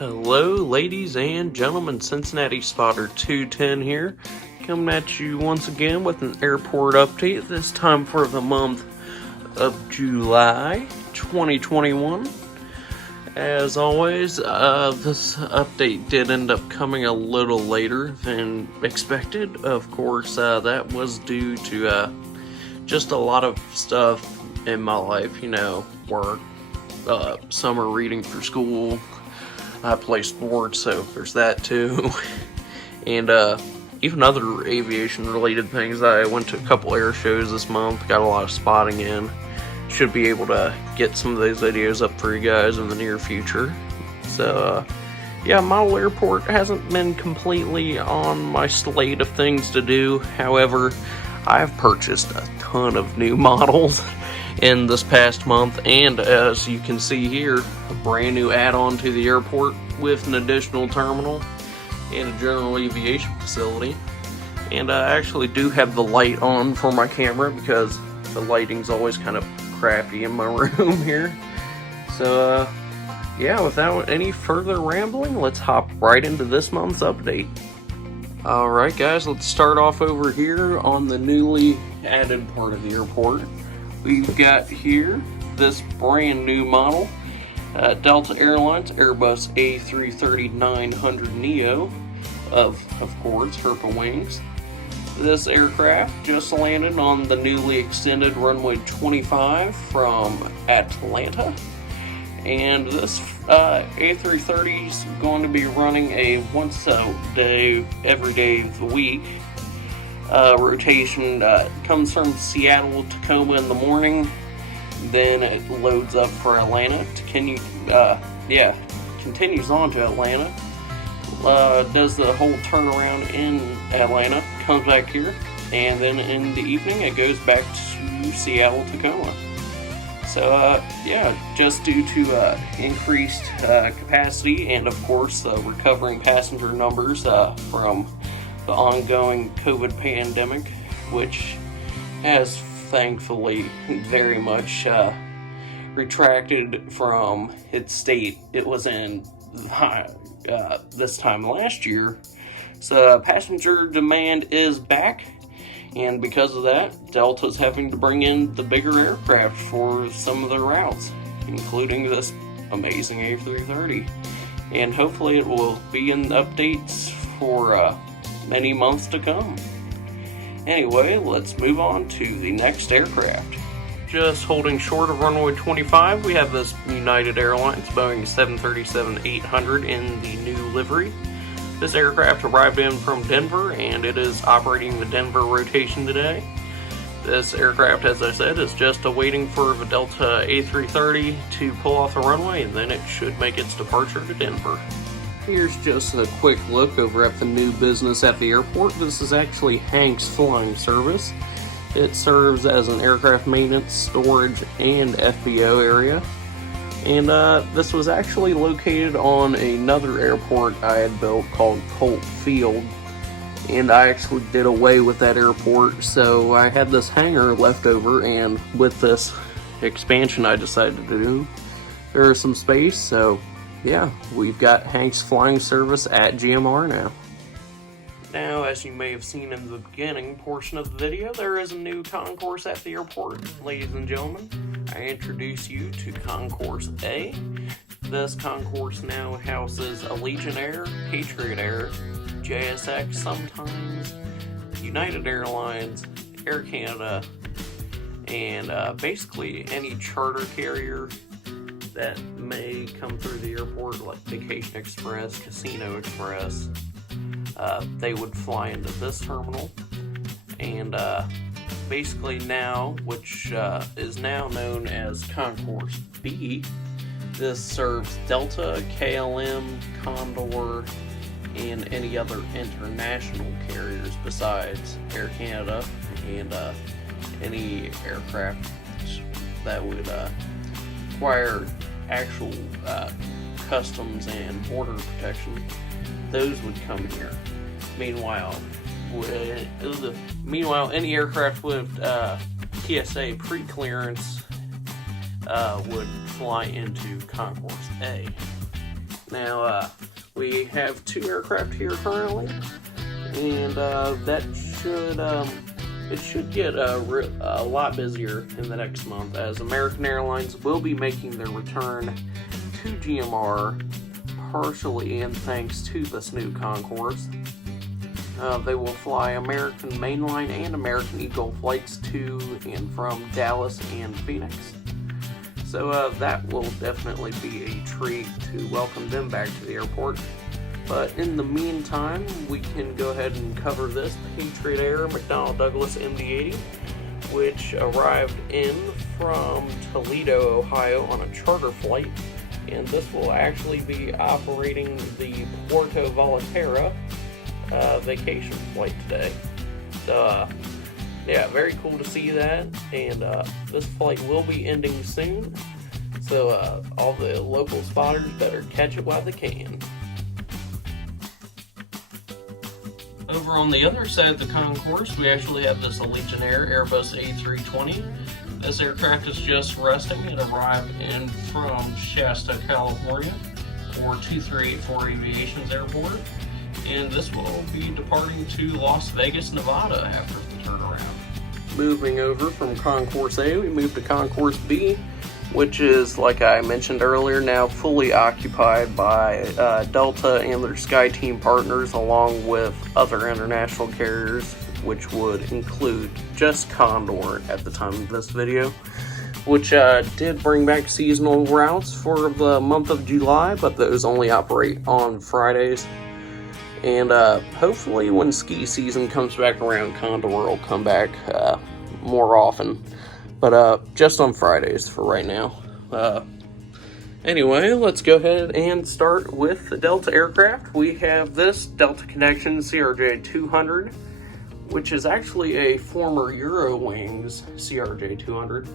Hello, ladies and gentlemen. Cincinnati Spotter 210 here, coming at you once again with an airport update, this time for the month of July 2021. As always, this update did end up coming a little later than expected. Of course, that was due to just a lot of stuff in my life, work, summer reading for school. I play sports, so there's that too. And even other aviation related things. I went to a couple air shows this month, got a lot of spotting in. Should be able to get some of those videos up for you guys in the near future. So yeah, model airport hasn't been completely on my slate of things to do. However, I've purchased a ton of new models in this past month, and as you can see here, a brand new add-on to the airport with an additional terminal and a general aviation facility. And I actually do have the light on for my camera because the lighting's always kind of crappy in my room here. So yeah, without any further rambling, let's hop right into this month's update. Alright guys, let's start off over here on the newly added part of the airport. We've got here this brand new model, Delta Airlines Airbus A330-900neo of course, Herpa Wings. This aircraft just landed on the newly extended runway 25 from Atlanta. And this A330 is going to be running a once a day, every day of the week rotation. Comes from Seattle, Tacoma in the morning, then it loads up for Atlanta. Continues on to Atlanta. Does the whole turnaround in Atlanta, comes back here, and then in the evening it goes back to Seattle, Tacoma. So yeah, just due to increased capacity and of course recovering passenger numbers from the ongoing COVID pandemic, which has thankfully very much retracted from its state it was in this time last year. So passenger demand is back, and because of that, Delta's having to bring in the bigger aircraft for some of their routes, including this amazing A330. And hopefully it will be in updates for many months to come. Anyway, let's move on to the next aircraft. Just holding short of runway 25, we have this United Airlines Boeing 737-800 in the new livery. This aircraft arrived in from Denver, and it is operating the Denver rotation today. This aircraft, as I said, is just awaiting for the Delta A330 to pull off the runway, and then it should make its departure to Denver. Here's just a quick look over at the new business at the airport. This is actually Hank's Flying Service. It serves as an aircraft maintenance, storage, and FBO area. And this was actually located on another airport I had built called Colt Field. And I actually did away with that airport, so I had this hangar left over, and with this expansion I decided to do, there is some space, so yeah, we've got Hank's Flying Service at GMR now. Now, as you may have seen in the beginning portion of the video, there is a new concourse at the airport. Ladies and gentlemen, I introduce you to Concourse A. This concourse now houses Allegiant Air, Patriot Air, JSX sometimes, United Airlines, Air Canada, and basically any charter carrier that may come through the airport, like Vacation Express, Casino Express. They would fly into this terminal, and basically now, which is now known as Concourse B, this serves Delta, KLM, Condor, and any other international carriers besides Air Canada, and any aircraft that would require actual customs and border protection. Those would come here. Meanwhile, any aircraft with TSA pre-clearance would fly into Concourse A. Now, we have 2 aircraft here currently, and that should it should get a lot busier in the next month, as American Airlines will be making their return to GMR, partially in thanks to this new concourse. They will fly American Mainline and American Eagle flights to and from Dallas and Phoenix. So that will definitely be a treat to welcome them back to the airport. But in the meantime, we can go ahead and cover this Patriot Air McDonnell Douglas MD-80, which arrived in from Toledo, Ohio on a charter flight. And this will actually be operating the Puerto Vallarta vacation flight today. So yeah, very cool to see that, and this flight will be ending soon, so all the local spotters better catch it while they can. Over on the other side of the concourse, we actually have this Allegiant Air Airbus A320. This aircraft is just resting. It arrived in from Shasta, California for 2384 Aviation's airport, and this will be departing to Las Vegas, Nevada after the turnaround. Moving over from Concourse A, we move to Concourse B, which is, like I mentioned earlier, now fully occupied by Delta and their SkyTeam partners, along with other international carriers, which would include just Condor at the time of this video, which did bring back seasonal routes for the month of July, but those only operate on Fridays. And hopefully when ski season comes back around, Condor will come back more often. But just on Fridays for right now. Anyway, let's go ahead and start with the Delta aircraft. We have this Delta Connection CRJ-200, which is actually a former Eurowings CRJ-200.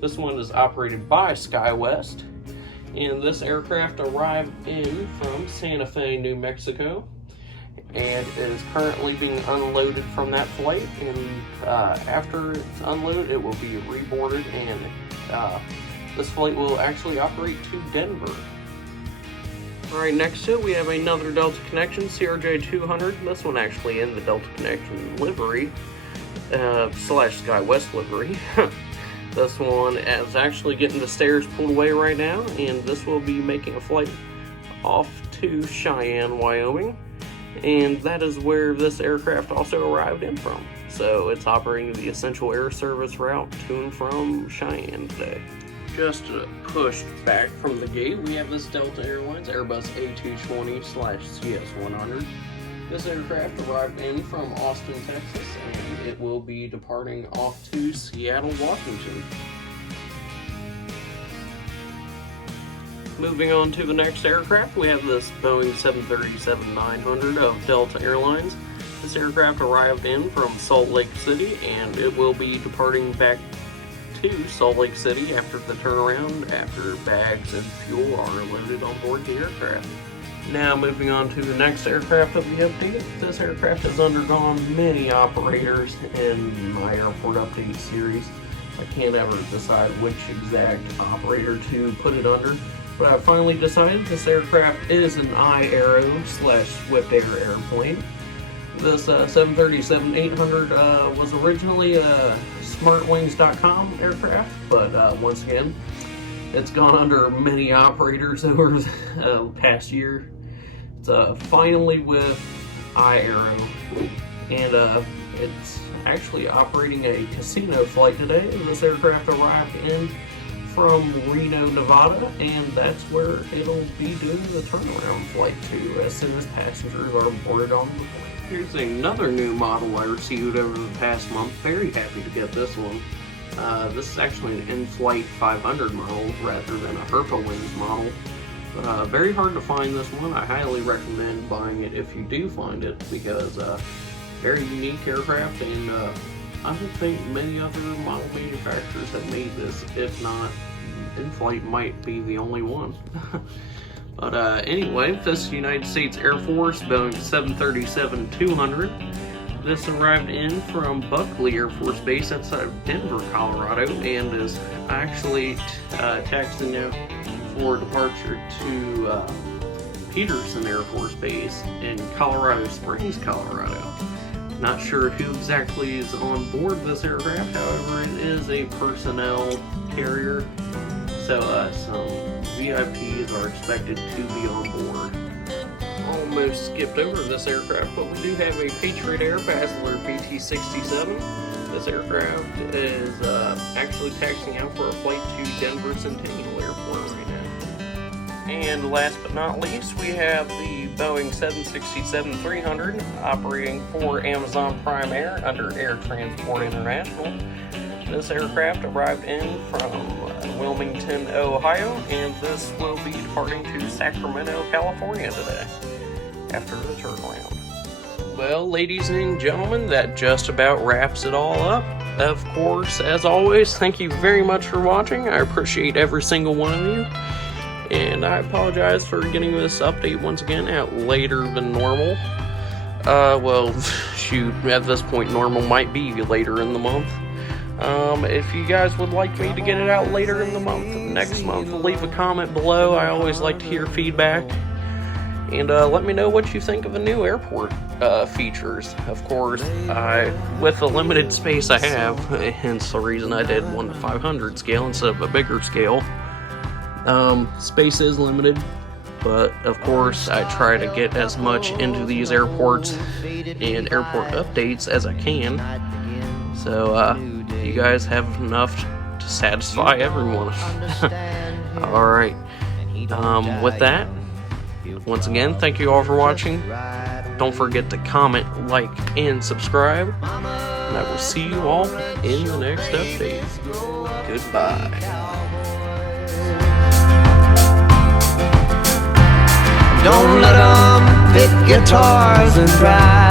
This one is operated by SkyWest. And this aircraft arrived in from Santa Fe, New Mexico, and is currently being unloaded from that flight, and after it's unloaded it will be reboarded, and this flight will actually operate to Denver. Alright, next to it we have another Delta Connection CRJ-200, this one actually in the Delta Connection livery, slash SkyWest livery. This one is actually getting the stairs pulled away right now, and this will be making a flight off to Cheyenne, Wyoming. And that is where this aircraft also arrived in from. So it's operating the Essential Air Service route to and from Cheyenne today. Just pushed back from the gate, we have this Delta Airlines Airbus A220/CS100. This aircraft arrived in from Austin, Texas, and it will be departing off to Seattle, Washington. Moving on to the next aircraft, we have this Boeing 737-900 of Delta Airlines. This aircraft arrived in from Salt Lake City, and it will be departing back to Salt Lake City after the turnaround, after bags and fuel are loaded on board the aircraft. Now moving on to the next aircraft of the update. This aircraft has undergone many operators in my airport update series. I can't ever decide which exact operator to put it under. But I finally decided this aircraft is an iAero/Swift Air airplane. This 737-800 was originally a SmartWings.com aircraft, but once again, it's gone under many operators over the past year. It's finally with iAero, and it's actually operating a casino flight today. This aircraft arrived in from Reno, Nevada, and that's where it'll be doing the turnaround flight to as soon as passengers are boarded on the plane. Here's another new model I received over the past month. Very happy to get this one. This is actually an in-flight 500 model rather than a Hercules model. Very hard to find this one. I highly recommend buying it if you do find it, because very unique aircraft, and I don't think many other model manufacturers have made this. If not, in-flight might be the only one. But anyway, this United States Air Force Boeing 737-200. This arrived in from Buckley Air Force Base outside of Denver, Colorado, and is actually taxiing out for departure to Peterson Air Force Base in Colorado Springs, Colorado. Not sure who exactly is on board this aircraft, however, it is a personnel carrier, so some VIPs are expected to be on board. Almost skipped over this aircraft, but we do have a Patriot Air Basler PT-67. This aircraft is actually taxiing out for a flight to Denver Centennial Airport right now. And last but not least, we have the Boeing 767-300 operating for Amazon Prime Air under Air Transport International. This aircraft arrived in from Wilmington, Ohio, and this will be departing to Sacramento, California today after the turnaround. Well, ladies and gentlemen, that just about wraps it all up. Of course, as always, thank you very much for watching. I appreciate every single one of you. And I apologize for getting this update once again out later than normal. Well, shoot, at this point, normal might be later in the month. If you guys would like me to get it out later in the month, next month, leave a comment below. I always like to hear feedback. And let me know what you think of the new airport features. Of course, with the limited space I have, hence the reason I did 1:500 scale instead of a bigger scale. Space is limited, but of course I try to get as much into these airports and airport updates as I can. So you guys have enough to satisfy everyone. Alright, with that, once again, thank you all for watching. Don't forget to comment, like, and subscribe. And I will see you all in the next update. Goodbye. Don't let them pick guitars and drive.